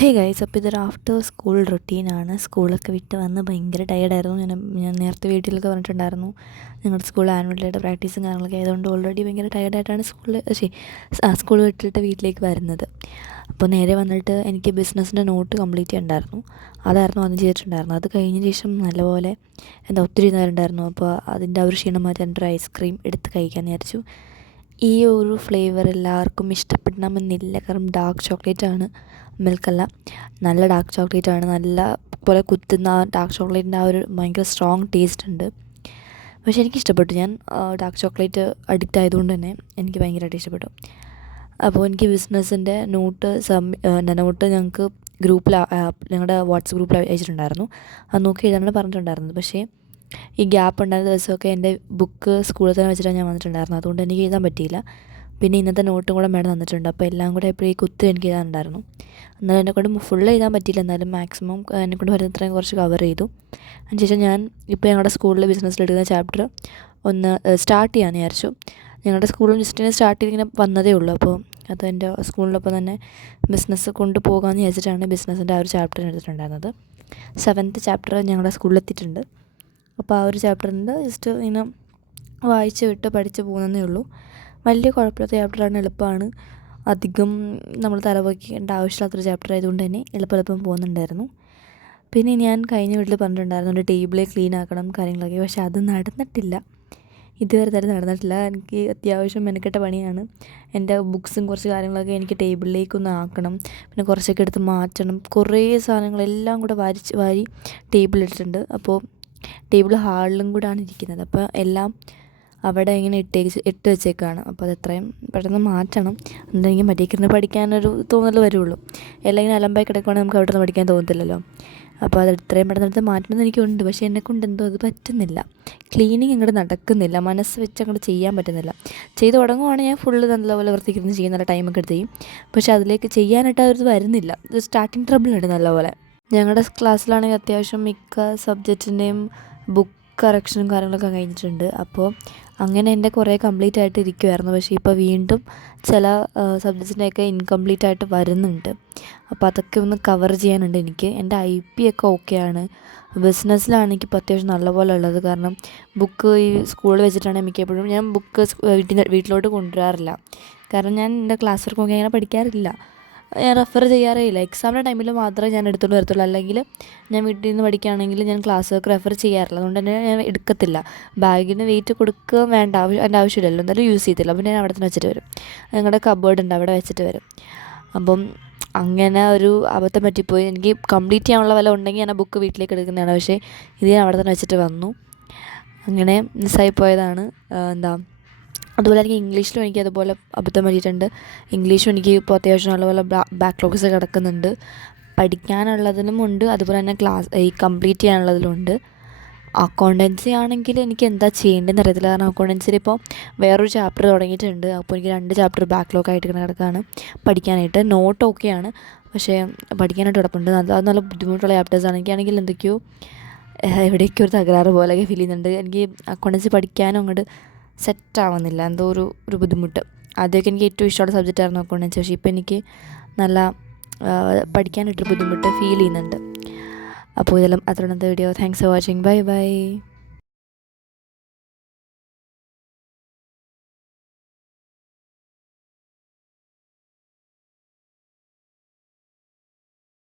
Hey guys, അപ്പോൾ ഇതൊരു after school റൊട്ടീനാണ്. സ്കൂളൊക്കെ വിട്ട് വന്ന് ഭയങ്കര ടയേർഡായിരുന്നു. ഞാൻ നേരത്തെ വീട്ടിലൊക്കെ പറഞ്ഞിട്ടുണ്ടായിരുന്നു, ഞങ്ങളുടെ സ്കൂൾ ആനുവൽ ഡേയുടെ പ്രാക്ടീസും കാര്യങ്ങളൊക്കെ ആയതുകൊണ്ട് ഓൾറെഡി ഭയങ്കര ടയേർഡായിട്ടാണ് സ്കൂൾ വിട്ടിട്ട് വീട്ടിലേക്ക് വരുന്നത്. അപ്പോൾ നേരെ വന്നിട്ട് എനിക്ക് ബിസിനസ്സിൻ്റെ നോട്ട് കംപ്ലീറ്റ് ചെയ്യണ്ടായിരുന്നു. അതായിരുന്നു അന്ന് ചെയ്തിട്ടുണ്ടായിരുന്നു. അത് കഴിഞ്ഞ ശേഷം നല്ലപോലെ ഒത്തിരി നേരം ഉണ്ടായിരുന്നു. അപ്പോൾ അതിൻ്റെ ആ ഒരു ക്ഷീണം മാറ്റാൻ ഒരു ഐസ്ക്രീം എടുത്ത് കഴിക്കാമെന്ന് വിചാരിച്ചു. ഈ ഒരു ഫ്ലേവർ എല്ലാവർക്കും ഇഷ്ടപ്പെടണമെന്നില്ല, കാരണം ഡാർക്ക് ചോക്ലേറ്റാണ്, മിൽക്കല്ല. നല്ല ഡാർക്ക് ചോക്ലേറ്റാണ്, നല്ല പോലെ കുത്തുന്ന ആ ഡാർക്ക് ചോക്ലേറ്റിൻ്റെ ആ ഒരു ഭയങ്കര സ്ട്രോങ് ടേസ്റ്റ് ഉണ്ട്. പക്ഷേ എനിക്കിഷ്ടപ്പെട്ടു. ഞാൻ ഡാർക്ക് ചോക്ലേറ്റ് അഡിക്റ്റ് ആയതുകൊണ്ട് തന്നെ എനിക്ക് ഭയങ്കരമായിട്ട് ഇഷ്ടപ്പെട്ടു. അപ്പോൾ എനിക്ക് ബിസിനസ്സിൻ്റെ നോട്ട് ഞങ്ങൾക്ക് ഗ്രൂപ്പിൽ ഞങ്ങളുടെ വാട്സപ്പ് ഗ്രൂപ്പിൽ അയച്ചിട്ടുണ്ടായിരുന്നു. അത് നോക്കി എഴുതാനാണ് പറഞ്ഞിട്ടുണ്ടായിരുന്നത്. പക്ഷേ ഈ ഗ്യാപ്പ് ഉണ്ടായിരുന്ന ദിവസമൊക്കെ എൻ്റെ ബുക്ക് സ്കൂളിൽ തന്നെ വെച്ചിട്ടാണ് ഞാൻ വന്നിട്ടുണ്ടായിരുന്നത്. അതുകൊണ്ട് എനിക്ക് എഴുതാൻ പറ്റിയില്ല. പിന്നെ ഇന്നത്തെ നോട്ടും കൂടെ മേഡം തന്നിട്ടുണ്ട്. അപ്പോൾ എല്ലാം കൂടെ എപ്പോഴും ഈ കുത്ത് എനിക്ക് എഴുതാനുണ്ടായിരുന്നു. എന്നാലും എന്നെക്കൊണ്ട് ഫുൾ എഴുതാൻ പറ്റിയില്ല. എന്നാലും മാക്സിമം എന്നെക്കൊണ്ട് വരുന്നത്രയും കുറച്ച് കവർ ചെയ്തു. അതിനുശേഷം ഞാൻ ഇപ്പോൾ ഞങ്ങളുടെ സ്കൂളിൽ ബിസിനസ്സിലെടുക്കുന്ന ചാപ്റ്റർ ഒന്ന് സ്റ്റാർട്ട് ചെയ്യാമെന്ന് വിചാരിച്ചു. ഞങ്ങളുടെ സ്കൂളിൽ ജസ്റ്റ് സ്റ്റാർട്ട് ചെയ്തിങ്ങനെ വന്നതേ ഉള്ളൂ. അപ്പോൾ അത് എൻ്റെ സ്കൂളിലൊപ്പം തന്നെ ബിസിനസ് കൊണ്ടുപോകാമെന്ന് വിചാരിച്ചിട്ടാണ് ബിസിനസ്സിൻ്റെ ആ ഒരു ചാപ്റ്റർ എടുത്തിട്ടുണ്ടായിരുന്നത്. 7th ചാപ്റ്റർ ഞങ്ങളുടെ സ്കൂളിലെത്തിയിട്ടുണ്ട്. അപ്പോൾ ആ ഒരു ചാപ്റ്ററിൻ്റെ ജസ്റ്റ് ഇങ്ങനെ വായിച്ച് വിട്ട് പഠിച്ച് പോകുന്നതേ ഉള്ളൂ. വലിയ കുഴപ്പമില്ലാത്ത ചാപ്റ്ററാണ്, എളുപ്പമാണ്. അധികം നമ്മൾ തലവയ്ക്കേണ്ട ആവശ്യമില്ലാത്തൊരു ചാപ്റ്റർ ആയതുകൊണ്ട് തന്നെ എളുപ്പം പോകുന്നുണ്ടായിരുന്നു. പിന്നെ ഞാൻ കഴിഞ്ഞ വീട്ടിൽ പറഞ്ഞിട്ടുണ്ടായിരുന്നു ഒരു ടേബിളെ ക്ലീൻ ആക്കണം കാര്യങ്ങളൊക്കെ. പക്ഷേ അത് നടന്നിട്ടില്ല, ഇതുവരെ തന്നെ നടന്നിട്ടില്ല. എനിക്ക് അത്യാവശ്യം മെനക്കെട്ട പണിയാണ്. എൻ്റെ ബുക്സും കുറച്ച് കാര്യങ്ങളൊക്കെ എനിക്ക് ടേബിളിലേക്കൊന്ന് ആക്കണം. പിന്നെ കുറച്ചൊക്കെ എടുത്ത് മാറ്റണം. കുറേ സാധനങ്ങളെല്ലാം കൂടെ വാരി ടേബിളിലിട്ടിട്ടുണ്ട്. അപ്പോൾ ടേബിൾ ഹാളിലും കൂടെയാണ് ഇരിക്കുന്നത്. അപ്പോൾ എല്ലാം അവിടെ ഇങ്ങനെ ഇട്ട് വെച്ചേക്കാണ്. അപ്പോൾ അത് എത്രയും പെട്ടെന്ന് മാറ്റണം, എന്തെങ്കിലും മര്യാദയ്ക്കിരുന്ന് പഠിക്കാനൊരു തോന്നൽ വരുള്ളൂ. എല്ലാം ഇങ്ങനെ അലമ്പായി കിടക്കുവാണെങ്കിൽ നമുക്ക് അവിടെ നിന്ന് പഠിക്കാൻ തോന്നത്തില്ലല്ലോ. അപ്പോൾ അത് എത്രയും പെട്ടെന്ന് എടുത്ത് മാറ്റണമെന്ന് എനിക്കുണ്ട്. പക്ഷേ എന്നെക്കൊണ്ട് എന്തോ അത് പറ്റുന്നില്ല. ക്ലീനിങ് അങ്ങോട്ട് നടക്കുന്നില്ല, മനസ്സ് വെച്ച് അങ്ങോട്ട് ചെയ്യാൻ പറ്റുന്നില്ല. ചെയ്ത് തുടങ്ങുവാണെങ്കിൽ ഞാൻ ഫുള്ള് നല്ലപോലെ വൃത്തിക്കിരുന്ന് ചെയ്യും, നല്ല ടൈമൊക്കെ എടുത്ത് ചെയ്യും. പക്ഷേ അതിലേക്ക് ചെയ്യാനായിട്ട് അത് വരുന്നില്ല. ഇത് സ്റ്റാർട്ടിങ് ട്രബിളുണ്ട് നല്ലപോലെ. ഞങ്ങളുടെ ക്ലാസ്സിലാണെങ്കിൽ അത്യാവശ്യം മിക്ക സബ്ജക്റ്റിൻ്റെയും ബുക്ക് കറക്ഷനും കാര്യങ്ങളൊക്കെ കഴിഞ്ഞിട്ടുണ്ട്. അപ്പോൾ അങ്ങനെ എൻ്റെ കുറേ കംപ്ലീറ്റ് ആയിട്ട് ഇരിക്കുമായിരുന്നു. പക്ഷേ ഇപ്പോൾ വീണ്ടും ചില സബ്ജക്റ്റിൻ്റെയൊക്കെ ഇൻകംപ്ലീറ്റ് ആയിട്ട് വരുന്നുണ്ട്. അപ്പോൾ അതൊക്കെ ഒന്ന് കവർ ചെയ്യാനുണ്ട് എനിക്ക്. എൻ്റെ IP ഒക്കെ ഓക്കെയാണ്. ബിസിനസ്സിലാണ് എനിക്കിപ്പോൾ അത്യാവശ്യം നല്ലപോലെ ഉള്ളത്. കാരണം ബുക്ക് ഈ സ്കൂളിൽ വെച്ചിട്ടാണ് മിക്കപ്പോഴും ഞാൻ ബുക്ക് വീട്ടിലോട്ട് കൊണ്ടുവരാറില്ല. കാരണം ഞാൻ എൻ്റെ ക്ലാസ് വർക്കൊക്കെ അങ്ങനെ പഠിക്കാറില്ല, ഞാൻ റെഫർ ചെയ്യാറേ ഇല്ല. എക്സാമിൻ്റെ ടൈമിൽ മാത്രമേ ഞാൻ എടുത്തുകൊണ്ട് വരത്തുള്ളൂ. അല്ലെങ്കിൽ ഞാൻ വീട്ടിൽ നിന്ന് പഠിക്കുകയാണെങ്കിൽ ഞാൻ ക്ലാസ് വർക്ക് റെഫർ ചെയ്യാറില്ല. അതുകൊണ്ട് തന്നെ ഞാൻ എടുക്കത്തില്ല. ബാഗിന് വെയിറ്റ് കൊടുക്കുക വേണ്ട, അതിൻ്റെ ആവശ്യമില്ലല്ലോ, എന്തായാലും യൂസ് ചെയ്യത്തില്ല. അപ്പോൾ ഞാൻ അവിടെ തന്നെ വെച്ചിട്ട് വരും. ഞങ്ങളുടെ കബേർഡ് ഉണ്ട്, അവിടെ വെച്ചിട്ട് വരും. അപ്പം അങ്ങനെ ഒരു അബദ്ധം പറ്റിപ്പോയി. എനിക്ക് കംപ്ലീറ്റ് ചെയ്യാനുള്ള വല്ല ഉണ്ടെങ്കിൽ ഞാൻ ആ ബുക്ക് വീട്ടിലേക്ക് എടുക്കുന്നതാണ്. പക്ഷേ ഇത് ഞാൻ അവിടെ തന്നെ വെച്ചിട്ട് വന്നു. അങ്ങനെ മിസ്സായിപ്പോയതാണ്. അതുപോലെ എനിക്ക് ഇംഗ്ലീഷിലും എനിക്ക് അതുപോലെ അബദ്ധം പറ്റിയിട്ടുണ്ട്. ഇംഗ്ലീഷും എനിക്ക് ഇപ്പോൾ അത്യാവശ്യം നല്ലപോലെ ബാക്ക്ലോഗ്സ് കിടക്കുന്നുണ്ട്. പഠിക്കാനുള്ളതിനും ഉണ്ട്, അതുപോലെ തന്നെ ഈ കംപ്ലീറ്റ് ചെയ്യാനുള്ളതിലുണ്ട്. അക്കൗണ്ടൻസി ആണെങ്കിൽ എനിക്ക് എന്താ ചെയ്യേണ്ടതെന്ന് അറിയത്തില്ല. കാരണം അക്കൗണ്ടൻസിയിൽ ഇപ്പോൾ വേറൊരു ചാപ്റ്റർ തുടങ്ങിയിട്ടുണ്ട്. അപ്പോൾ എനിക്ക് 2 ചാപ്റ്റർ ബാക്ക്ലോഗായിട്ട് കിടക്കുകയാണ് പഠിക്കാനായിട്ട്. നോട്ട് ഓക്കെയാണ്, പക്ഷേ പഠിക്കാനായിട്ട് കിടപ്പുണ്ട്. അത് നല്ല ബുദ്ധിമുട്ടുള്ള ചാപ്റ്റേഴ്സാണ്. എനിക്കാണെങ്കിൽ എന്തൊക്കെയോ എവിടേക്കോ ഒരു തകരാറ് പോലെയൊക്കെ ഫീൽ ചെയ്യുന്നുണ്ട്. എനിക്ക് അക്കൗണ്ടൻസി പഠിക്കാനും അങ്ങോട്ട് സെറ്റാവുന്നില്ല, എന്തോ ഒരു ബുദ്ധിമുട്ട്. ആദ്യമൊക്കെ എനിക്ക് ഏറ്റവും ഇഷ്ടമുള്ള സബ്ജക്റ്റായിരുന്നു അക്കൗണ്ടൻസി. പക്ഷേ ഇപ്പോൾ എനിക്ക് നല്ല പഠിക്കാനായിട്ടൊരു ബുദ്ധിമുട്ട് ഫീൽ ചെയ്യുന്നുണ്ട്. അപ്പോൾ ഇതെല്ലാം അത്രയാണ് video. Thanks for watching. Bye bye.